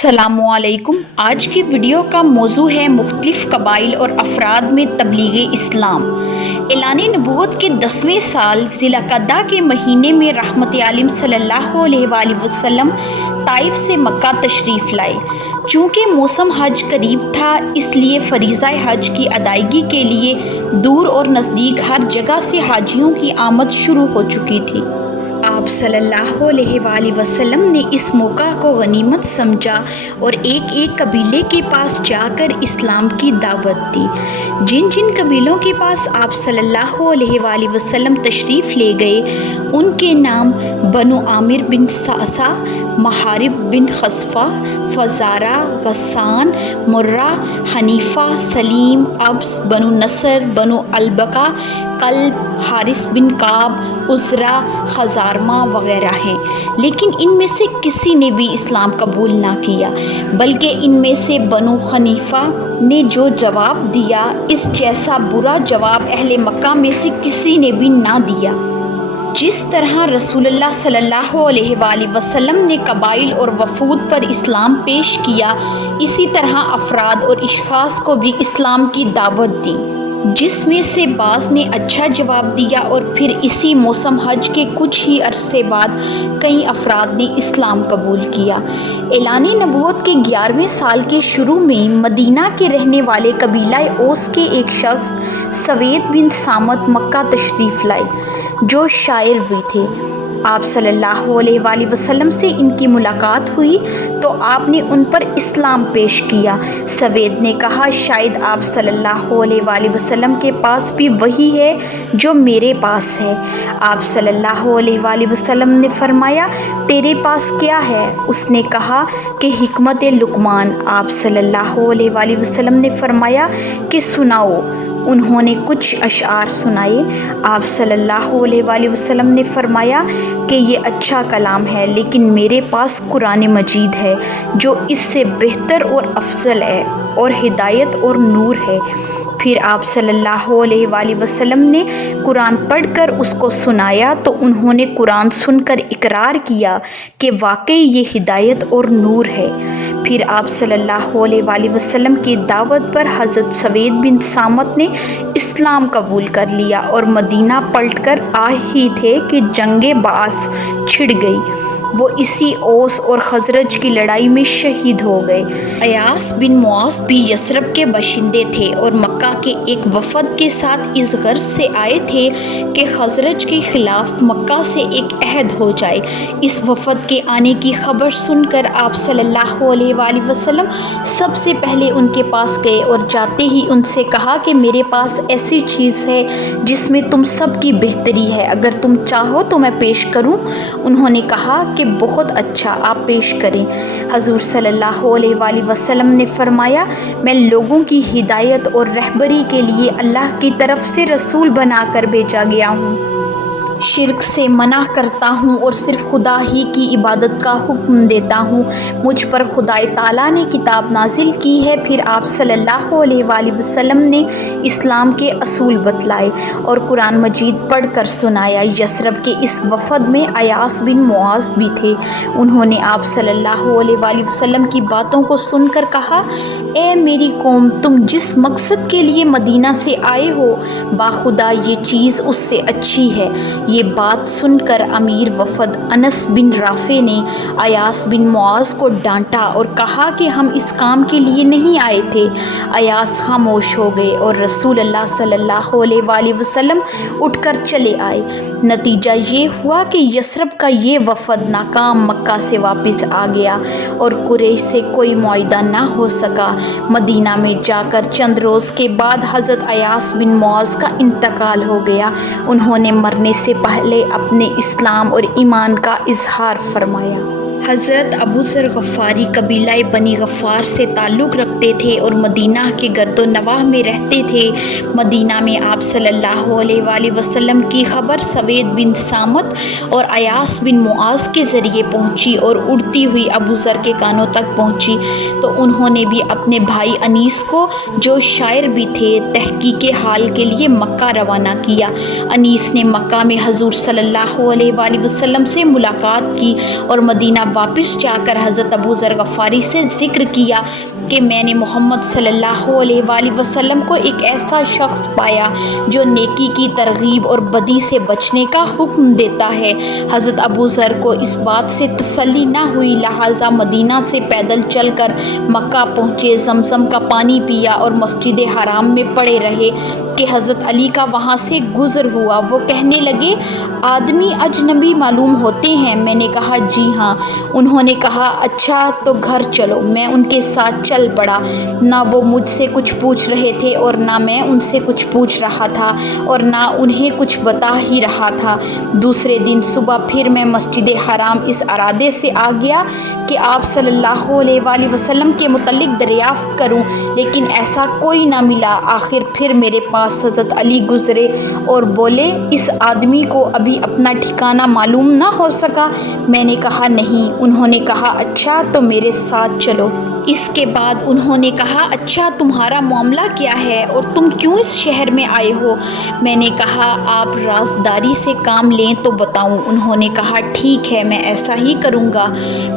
السلام علیکم۔ آج کی ویڈیو کا موضوع ہے مختلف قبائل اور افراد میں تبلیغ اسلام۔ اعلان نبوت کے 10ویں سال ذی القعدہ کے مہینے میں رحمت عالم صلی اللہ علیہ وآلہ وسلم طائف سے مکہ تشریف لائے۔ چونکہ موسم حج قریب تھا، اس لیے فریضہ حج کی ادائیگی کے لیے دور اور نزدیک ہر جگہ سے حاجیوں کی آمد شروع ہو چکی تھی۔ آپ صلی اللہ علیہ وآلہ وسلم نے اس موقع کو غنیمت سمجھا اور ایک ایک قبیلے کے پاس جا کر اسلام کی دعوت دی۔ جن جن قبیلوں کے پاس آپ صلی اللہ علیہ وآلہ وسلم تشریف لے گئے ان کے نام بنو عامر بن صعصع، محارب بن خصفہ، فزارہ، غسان، مرہ، حنیفہ، سلیم، ابس، بنو نصر، بنو البقا، کلب، حارث بن کعب، عزرہ، خزارمہ وغیرہ ہیں۔ لیکن ان میں سے کسی نے بھی اسلام قبول نہ کیا، بلکہ ان میں سے بنو حنیفہ نے جو جواب دیا، اس جیسا برا جواب اہل مکہ میں سے کسی نے بھی نہ دیا۔ جس طرح رسول اللہ صلی اللہ علیہ وآلہ وسلم نے قبائل اور وفود پر اسلام پیش کیا، اسی طرح افراد اور اشخاص کو بھی اسلام کی دعوت دی، جس میں سے بعض نے اچھا جواب دیا اور پھر اسی موسم حج کے کچھ ہی عرصے بعد کئی افراد نے اسلام قبول کیا۔ اعلان نبوت کے 11ویں سال کے شروع میں مدینہ کے رہنے والے قبیلہ اوس کے ایک شخص سوید بن صامت مکہ تشریف لائے، جو شاعر بھی تھے۔ آپ صلی اللہ علیہ وآلہ وسلم سے ان کی ملاقات ہوئی تو آپ نے ان پر اسلام پیش کیا۔ سوید نے کہا، شاید آپ صلی اللہ علیہ وآلہ وسلم کے پاس بھی وہی ہے جو میرے پاس ہے۔ آپ صلی اللہ علیہ وآلہ وسلم نے فرمایا، تیرے پاس کیا ہے؟ اس نے کہا کہ حکمت لقمان۔ آپ صلی اللہ علیہ وآلہ وسلم نے فرمایا کہ سناؤ۔ انہوں نے کچھ اشعار سنائے۔ آپ صلی اللہ علیہ وآلہ وسلم نے فرمایا کہ یہ اچھا کلام ہے، لیکن میرے پاس قرآن مجید ہے جو اس سے بہتر اور افضل ہے اور ہدایت اور نور ہے۔ پھر آپ صلی اللہ علیہ وآلہ وسلم نے قرآن پڑھ کر اس کو سنایا تو انہوں نے قرآن سن کر اقرار کیا کہ واقعی یہ ہدایت اور نور ہے۔ پھر آپ صلی اللہ علیہ وآلہ وسلم کی دعوت پر حضرت سوید بن صامت نے اسلام قبول کر لیا اور مدینہ پلٹ کر آ ہی تھے کہ جنگ بعث چھڑ گئی۔ وہ اسی اوس اور خزرج کی لڑائی میں شہید ہو گئے۔ ایاس بن معاذ بھی یثرب کے باشندے تھے اور مکہ کے ایک وفد کے ساتھ اس غرض سے آئے تھے کہ خزرج کے خلاف مکہ سے ایک عہد ہو جائے۔ اس وفد کے آنے کی خبر سن کر آپ صلی اللہ علیہ وآلہ وسلم سب سے پہلے ان کے پاس گئے اور جاتے ہی ان سے کہا کہ میرے پاس ایسی چیز ہے جس میں تم سب کی بہتری ہے، اگر تم چاہو تو میں پیش کروں۔ انہوں نے کہا کہ بہت اچھا، آپ پیش کریں۔ حضور صلی اللہ علیہ وآلہ وسلم نے فرمایا، میں لوگوں کی ہدایت اور رہبری کے لیے اللہ کی طرف سے رسول بنا کر بھیجا گیا ہوں۔ شرک سے منع کرتا ہوں اور صرف خدا ہی کی عبادت کا حکم دیتا ہوں۔ مجھ پر خدا تعالیٰ نے کتاب نازل کی ہے۔ پھر آپ صلی اللہ علیہ وآلہ وسلم نے اسلام کے اصول بتلائے اور قرآن مجید پڑھ کر سنایا۔ یثرب کے اس وفد میں ایاس بن معاذ بھی تھے۔ انہوں نے آپ صلی اللہ علیہ وآلہ وسلم کی باتوں کو سن کر کہا، اے میری قوم، تم جس مقصد کے لیے مدینہ سے آئے ہو، باخدا یہ چیز اس سے اچھی ہے۔ یہ بات سن کر امیر وفد انس بن رافع نے ایاس بن معاذ کو ڈانٹا اور کہا کہ ہم اس کام کے لیے نہیں آئے تھے۔ ایاس خاموش ہو گئے اور رسول اللہ صلی اللہ علیہ وآلہ وسلم اٹھ کر چلے آئے۔ نتیجہ یہ ہوا کہ یثرب کا یہ وفد ناکام مکہ سے واپس آ گیا اور قریش سے کوئی معاہدہ نہ ہو سکا۔ مدینہ میں جا کر چند روز کے بعد حضرت ایاس بن معاذ کا انتقال ہو گیا۔ انہوں نے مرنے سے پہلے اپنے اسلام اور ایمان کا اظہار فرمایا۔ حضرت ابو ذر غفاری قبیلہ بنی غفار سے تعلق رکھتے تھے اور مدینہ کے گرد و نواح میں رہتے تھے۔ مدینہ میں آپ صلی اللہ علیہ وآلہ وسلم کی خبر سوید بن صامت اور ایاس بن معاذ کے ذریعے پہنچی اور اڑتی ہوئی ابو ذر کے کانوں تک پہنچی تو انہوں نے بھی اپنے بھائی انیس کو، جو شاعر بھی تھے، تحقیق حال کے لیے مکہ روانہ کیا۔ انیس نے مکہ میں حضور صلی اللہ علیہ وآلہ وسلم سے ملاقات کی اور مدینہ واپس جا کر حضرت ابو ذر غفاری سے ذکر کیا کہ میں نے محمد صلی اللہ علیہ وآلہ وسلم کو ایک ایسا شخص پایا جو نیکی کی ترغیب اور بدی سے بچنے کا حکم دیتا ہے۔ حضرت ابو ذر کو اس بات سے تسلی نہ ہوئی، لہٰذا مدینہ سے پیدل چل کر مکہ پہنچے، زمزم کا پانی پیا اور مسجد حرام میں پڑے رہے کہ حضرت علی کا وہاں سے گزر ہوا۔ وہ کہنے لگے، آدمی اجنبی معلوم ہوتے ہیں؟ میں نے کہا جی ہاں۔ انہوں نے کہا اچھا تو گھر چلو۔ میں ان کے ساتھ چل پڑا۔ نہ وہ مجھ سے کچھ پوچھ رہے تھے اور نہ میں ان سے کچھ پوچھ رہا تھا اور نہ انہیں کچھ بتا ہی رہا تھا۔ دوسرے دن صبح پھر میں مسجد حرام اس ارادے سے آ گیا کہ آپ صلی اللہ علیہ وآلہ وسلم کے متعلق دریافت کروں، لیکن ایسا کوئی نہ ملا۔ آخر پھر میرے پاس حضرت علی گزرے اور بولے، اس آدمی کو ابھی اپنا ٹھکانہ معلوم نہ ہو سکا؟ میں نے کہا نہیں۔ انہوں نے کہا اچھا تو میرے ساتھ چلو۔ اس کے بعد انہوں نے کہا اچھا تمہارا معاملہ کیا ہے اور تم کیوں اس شہر میں آئے ہو؟ میں نے کہا آپ رازداری سے کام لیں تو بتاؤں۔ انہوں نے کہا ٹھیک ہے، میں ایسا ہی کروں گا۔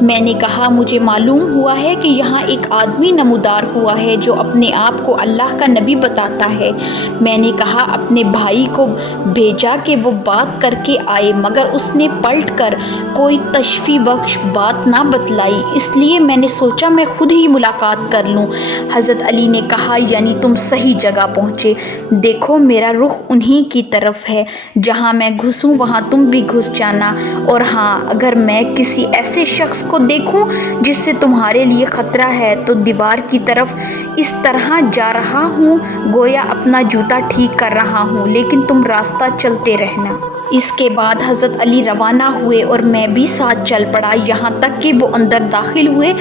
میں نے کہا مجھے معلوم ہوا ہے کہ یہاں ایک آدمی نمودار ہوا ہے جو اپنے آپ کو اللہ کا نبی بتاتا ہے۔ میں نے کہا اپنے بھائی کو بھیجا کہ وہ بات کر کے آئے، مگر اس نے پلٹ کر کوئی تشفی بخش بات نہ بتلائی، اس لیے میں نے سوچا میں خود ہی ملاقات کر لوں۔ حضرت علی نے کہا یعنی تم صحیح جگہ پہنچے، دیکھو میرا رخ انہی کی طرف ہے، جہاں میں گھسوں وہاں تم بھی گھس جانا، اور ہاں اگر میں کسی ایسے شخص کو دیکھوں جس سے تمہارے لیے خطرہ ہے تو دیوار کی طرف اس طرح جا رہا ہوں گویا اپنا جوتا ٹھیک کر رہا ہوں، لیکن تم راستہ چلتے رہنا۔ اس کے بعد حضرت علی روانہ ہوئے اور میں بھی ساتھ چل پڑا، یہاں تک کہ وہ اندر داخل ہوئے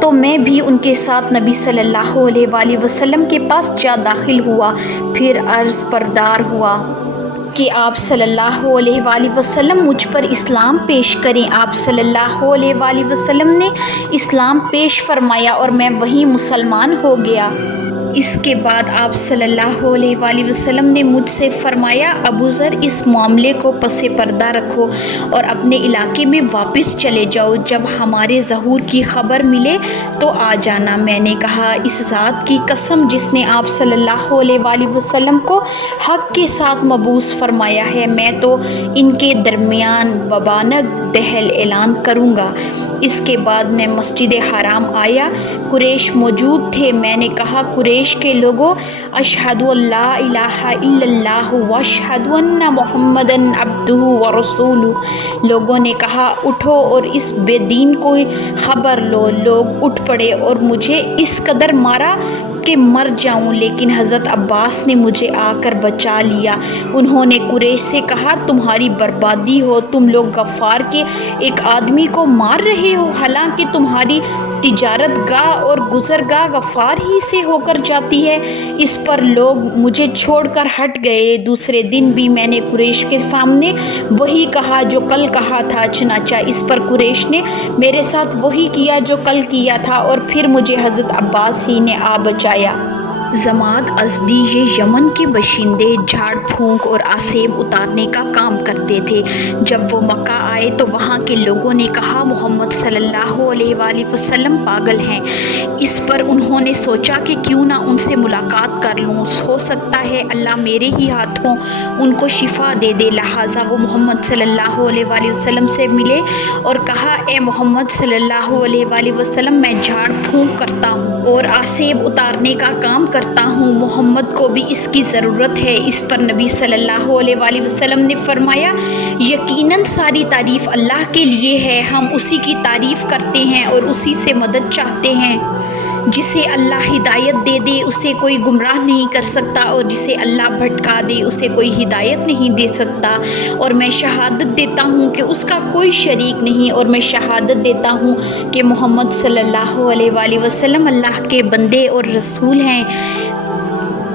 تو میں بھی ان کے ساتھ نبی صلی اللہ علیہ وآلہ وسلم کے پاس جا داخل ہوا۔ پھر عرض بردار ہوا کہ آپ صلی اللہ علیہ وآلہ وسلم مجھ پر اسلام پیش کریں۔ آپ صلی اللہ علیہ وآلہ وسلم نے اسلام پیش فرمایا اور میں وہیں مسلمان ہو گیا۔ اس کے بعد آپ صلی اللہ علیہ وآلہ وسلم نے مجھ سے فرمایا ابو ذر اس معاملے کو پس پردہ رکھو اور اپنے علاقے میں واپس چلے جاؤ، جب ہمارے ظہور کی خبر ملے تو آ جانا۔ میں نے کہا اس ذات کی قسم جس نے آپ صلی اللہ علیہ وآلہ وسلم کو حق کے ساتھ مبعوث فرمایا ہے، میں تو ان کے درمیان ببانگ دہل اعلان کروں گا۔ اس کے بعد میں مسجد حرام آیا، قریش موجود تھے۔ میں نے کہا قریش کے لوگوں، اشہد ان لا الہ الا اللہ واشہد ان محمدً عبدہ ورسولہ۔ لوگوں نے کہا اٹھو اور اس بے دین کو خبر لو۔ لوگ اٹھ پڑے اور مجھے اس قدر مارا کہ مر جاؤں، لیکن حضرت عباس نے مجھے آ کر بچا لیا۔ انہوں نے قریش سے کہا تمہاری بربادی ہو، تم لوگ غفار کے ایک آدمی کو مار رہے ہو، حالانکہ تمہاری تجارت گاہ اور گزرگاہ غفار ہی سے ہو کر جاتی ہے۔ اس پر لوگ مجھے چھوڑ کر ہٹ گئے۔ دوسرے دن بھی میں نے قریش کے سامنے وہی کہا جو کل کہا تھا، چنانچہ اس پر قریش نے میرے ساتھ وہی کیا جو کل کیا تھا، اور پھر مجھے حضرت عباس ہی نے آ بچایا۔ زماد ازدی یہ یمن کے باشندے جھاڑ پھونک اور آسیب اتارنے کا کام کرتے تھے۔ جب وہ مکہ آئے تو وہاں کے لوگوں نے کہا محمد صلی اللہ علیہ وآلہ وسلم پاگل ہیں۔ اس پر انہوں نے سوچا کہ کیوں نہ ان سے ملاقات کر لوں، ہو سکتا ہے اللہ میرے ہی ہاتھوں ان کو شفا دے دے۔ لہٰذا وہ محمد صلی اللہ علیہ وآلہ وسلم سے ملے اور کہا اے محمد صلی اللہ علیہ وآلہ وسلم، میں جھاڑ پھونک کرتا ہوں اور آسیب اتارنے کا کام کرتا ہوں، محمد کو بھی اس کی ضرورت ہے۔ اس پر نبی صلی اللہ علیہ وآلہ وسلم نے فرمایا یقیناً ساری تعریف اللہ کے لیے ہے، ہم اسی کی تعریف کرتے ہیں اور اسی سے مدد چاہتے ہیں۔ جسے اللہ ہدایت دے دے اسے کوئی گمراہ نہیں کر سکتا، اور جسے اللہ بھٹکا دے اسے کوئی ہدایت نہیں دے سکتا، اور میں شہادت دیتا ہوں کہ اس کا کوئی شریک نہیں، اور میں شہادت دیتا ہوں کہ محمد صلی اللہ علیہ وآلہ وسلم اللہ کے بندے اور رسول ہیں۔